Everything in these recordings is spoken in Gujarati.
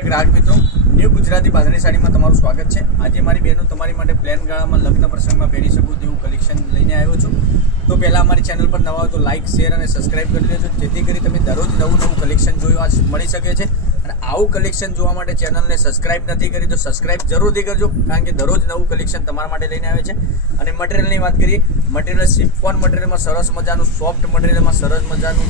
ગ્રાહક મિત્રો ન્યૂ ગુજરાતી બાંધણી સાડીમાં તમારું સ્વાગત છે। આજે મારી બહેનો તમારી માટે પ્લેન ગાળામાં લગ્ન પ્રસંગમાં પહેરી શકું તેવું કલેક્શન લઈને આવ્યો છું। તો પહેલાં અમારી ચેનલ પર નવા હોય તો લાઇક શેર અને સબસ્ક્રાઇબ કરી લેજો, જેથી કરી તમે દરરોજ નવું કલેક્શન જોવા મળી શકે છે। અને આવું કલેક્શન જોવા માટે ચેનલને સબસ્ક્રાઇબ નથી કરી તો સબસ્ક્રાઇબ જરૂરથી કરજો, કારણ કે દરરોજ નવું કલેક્શન તમારા માટે લઈને આવે છે। અને મટીરિયલની વાત કરીએ, મટીરિયલ શિફોન મટીરિયલમાં સરસ મજાનું સોફ્ટ મટીરિયલમાં સરસ મજાનું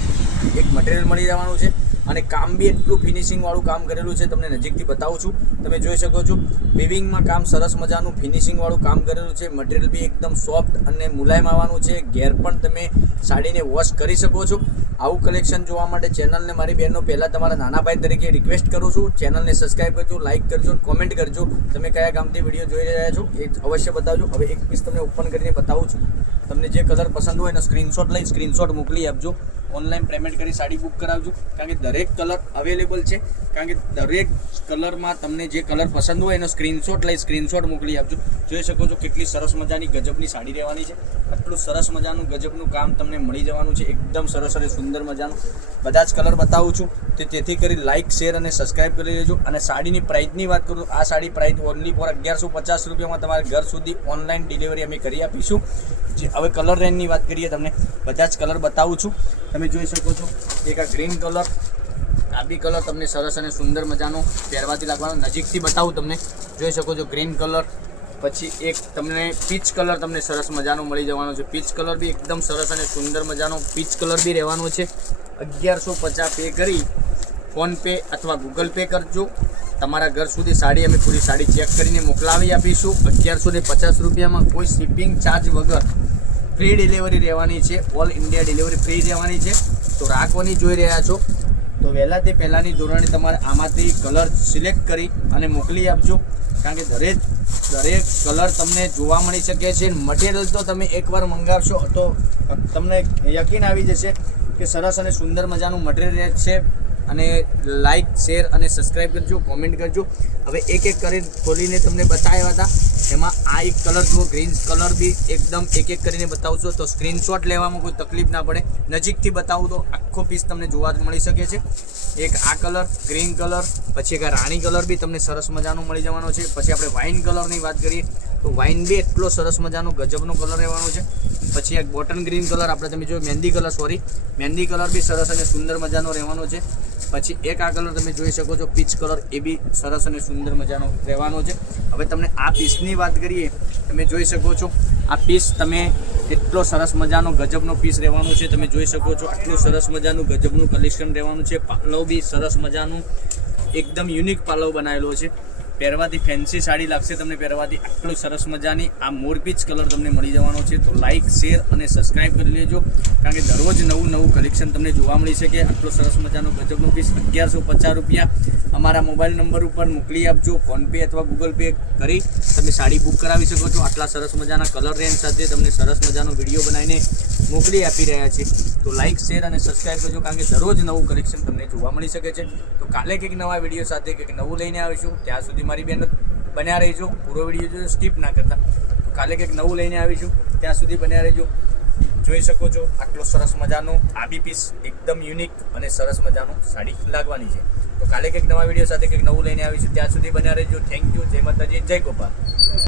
એક મટીરિયલ મળી જવાનું છે। અને કામ બી એટલું ફિનિશિંગ વાળું કામ કરેલું છે, તમને નજીકથી બતાવું છું। તમે જોઈ શકો છો વિવિંગમાં કામ સરસ મજાનું ફિનિશિંગ વાળું કામ કરેલું છે। મટીરિયલ બી એકદમ સોફ્ટ અને મુલાયમ આવવાનું છે। ઘેર પણ તમે સાડીને વોશ કરી શકો છો। આવું કલેક્શન જોવા માટે ચેનલને મારી બહેનનો પહેલાં તમારા નાના ભાઈ તરીકે રિક્વેસ્ટ કરું છું, ચેનલને સબસ્ક્રાઇબ કરજો, લાઇક કરજો, કોમેન્ટ કરજો। તમે કયા ગામથી વિડીયો જોઈ રહ્યા છો એ અવશ્ય બતાવજો। હવે એક પીસ તમને ઓપન કરીને બતાવું છું। તમને જે કલર પસંદ હોય એનો સ્ક્રીનશોટ મોકલી આપજો। ઓનલાઈન પેમેન્ટ કરી સાડી બુક કરાવજો, કારણ કે દરેક કલર અવેલેબલ છે। કારણ કે દરેક કલરમાં તમને જે કલર પસંદ હોય એનો સ્ક્રીનશોટ મોકલી આપજો। જોઈ શકો છો કેટલી સરસ મજાની ગજબની સાડી રહેવાની છે। આટલું સરસ મજાનું ગજબનું કામ તમને મળી જવાનું છે, એકદમ સરસ અને સુંદર મજાનું। બધા જ કલર બતાવું છું, તેથી કરી લાઇક શેર અને સબસ્ક્રાઇબ કરી લેજો। અને સાડીની પ્રાઇસની વાત કરું, આ સાડી પ્રાઇસ ઓનલી ફોર 1150 રૂપિયામાં તમારા ઘર સુધી ઓનલાઈન ડિલિવરી અમે કરી આપીશું। હવે કલર રેન્જની વાત કરીએ, તમને બધા જ કલર બતાવું છું। તમે જોઈ શકો છો એક આ ગ્રીન કલર, આ બી કલર તમને સરસ અને સુંદર મજાનો પહેરવાથી લાગવાનો। નજીકથી બતાવું તમને, જોઈ શકો છો ગ્રીન કલર। પછી એક તમને પીચ કલર તમને સરસ મજાનો મળી જવાનો છે। પીચ કલર બી એકદમ સરસ અને સુંદર મજાનો પીચ કલર બી રહેવાનો છે। 1150 પે કરી ફોનપે અથવા ગૂગલ પે કરજો, તમારા ઘર સુધી સાડી અમે પૂરી સાડી ચેક કરીને મોકલાવી આપીશું। 1150 રૂપિયામાં કોઈ શિપિંગ ચાર્જ વગર ફ્રી ડિલિવરી રહેવાની છે। ઓલ ઇન્ડિયા ડિલિવરી ફ્રી રહેવાની છે। તો રાખવાની જોઈ રહ્યા છો તો વહેલા તે પહેલાંની ધોરણે તમારે આમાંથી કલર સિલેક્ટ કરી અને મોકલી આપજો, કારણ કે દરેક કલર તમને જોવા મળી શકે છે। મટીરિયલ તો તમે એકવાર મંગાવશો તો તમને યકીન આવી જશે કે સરસ અને સુંદર મજાનું મટીરિયલ છે। અને લાઇક શેર અને સબસ્ક્રાઇબ કરજો, કોમેન્ટ કરજો। હવે એક કરીને ખોલીને તમને બતાવ્યા હતા, એમાં આ એક કલર જુઓ, ગ્રીન કલર બી એકદમ એક કરીને બતાવશો તો સ્ક્રીનશોટ લેવામાં કોઈ તકલીફ ના પડે। નજીકથી બતાવું તો આખો પીસ તમને જોવા મળી શકે છે। એક આ કલર ગ્રીન કલર, પછી એક આ રાણી કલર બી તમને સરસ મજાનો મળી જવાનો છે। પછી આપણે વાઇન કલરની વાત કરીએ તો વાઇન બી એટલો સરસ મજાનો ગજબનો કલર રહેવાનો છે। પછી એક બોટલ ગ્રીન કલર, આપણે તમે જો મહેંદી કલર બી સરસ અને સુંદર મજાનો રહેવાનો છે। પછી એક આ કલર તમે જોઈ શકો છો પીચ કલર, એ બી સરસ અને સુંદર મજાનો રહેવાનો છે। હવે તમને આ પીસની વાત કરીએ, તમે જોઈ શકો છો આ પીસ તમે એટલો સરસ મજાનો ગજબનો પીસ રહેવાનો છે। તમે જોઈ શકો છો આટલું સરસ મજાનું ગજબનું કલેક્શન રહેવાનું છે। પાલવ બી સરસ મજાનું એકદમ યુનિક પાલવ બનાવેલો છે, પહેરવાથી ફેન્સી સાડી લાગશે તમને પહેરવાથી। આટલું સરસ મજાની આ મોર પીચ કલર તમને મળી જવાનો છે। તો લાઇક શેર અને સબસ્ક્રાઇબ કરી લેજો, કારણ કે દરરોજ નવું કલેક્શન તમને જોવા મળી શકે। આટલો સરસ મજાનો ગજબનો પીસ 1150 રૂપિયા અમારા મોબાઈલ નંબર ઉપર મોકલી આપજો। ફોનપે અથવા ગૂગલ પે કરી તમે સાડી બુક કરાવી શકો છો। આટલા સરસ મજાના કલર રેન્જ સાથે તમને સરસ મજાનો વિડીયો બનાવીને મોકલી આપી રહ્યા છે। તો લાઇક શેર અને સબસ્ક્રાઇબ કરજો, કારણ કે દરરોજ નવું કલેક્શન તમને જોવા મળી શકે છે। તો કાલે કંઈક નવા વિડીયો સાથે કંઈક નવું લઈને આવીશું, ત્યાં સુધી મારી બહેન બન્યા રહીજો। પૂરો વિડીયો જો સ્કીપ ના કરતા, તો કાલે કંઈક નવું લઈને આવીશું, ત્યાં સુધી બન્યા રહેજો। જોઈ શકો છો આટલો સરસ મજાનો આ બી પીસ એકદમ યુનિક અને સરસ મજાનું સાડી લાગવાની છે। તો કાલે કંઈક નવા વિડીયો સાથે કંઈક નવું લઈને આવીશું, ત્યાં સુધી બન્યા રહેજો। થેન્ક યુ, જય માતાજી, જય ગોપાલ।